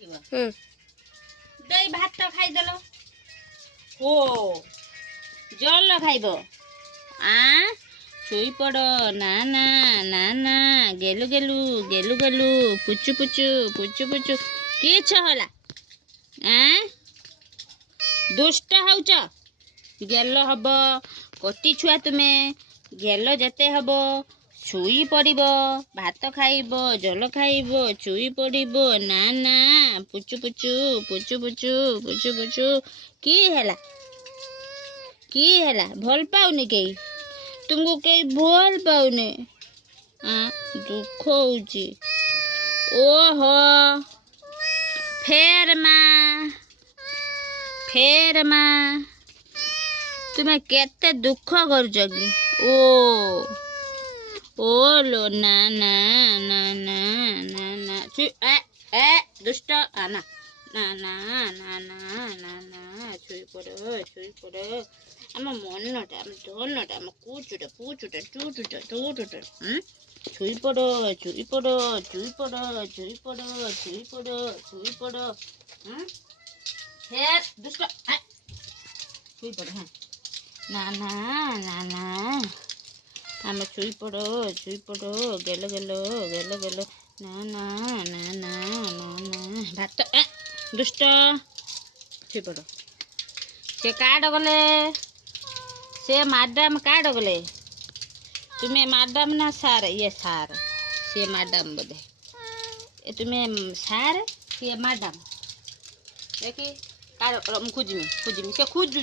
ଦେଇ ଭାତ ଖାଇଦେଲ ଓ ଜଲ ଖାଇବ ଶୋଇପଡ଼ ନା ନା ନା ନା ଗେଲୁ ଗେଲୁ ଗେଲୁ ଗେଲୁ ପୁଚୁ ପୁଚୁ ପୁଚୁ ପୁଚୁ କିଛ ହେଲା ଦୁଷ୍ଟ ହଉଛ ଗେଲ ହବ କତି ଛୁଆ ତୁମେ ଗେଲ ଯେତେ ହବ ଶୋଇ ପଡ଼ିବ ଭାତ ଖାଇବ ଜଲ ଖାଇବ ଶୋଇ ପଡ଼ିବ ନା ନା ପୁଚୁ ପୁଚୁ ପୁଚୁ ପୁଚୁ ପୁଚୁ ପୁଚୁ କି ହେଲା ଭଲ ପାଉନି କେହି तुमको कहीं भूल पाऊने दुख होची ओहो फेर माँ तुम्हें केते दुख करुच कि ओ लो ना ना ना ना ना ना ए दुष्ट आना ना ना ना ना ना ना छुई पड़ो आम मनटा आम धनटा आम कुचुटा पुचुटा टूटुटा टूटुटा छुई पड़ो छुई पड़ो छुई पड़ो छुई पड़ो छुई पड़ो छुई पड़ो हे दुष्ट छुई पड़ो हाँ ना ना ना ना आम छुई पड़ो गेलो गेलो गेलो गेलो ना ना ना ना ना ना भात दुष्ट छुई पड़ो से काट गले से मैडम काट गले तुम्हें मैडम ना सार ये सार से मैडम बोले तुम्हें सार ये मैडम देखी खोजमी से खोजू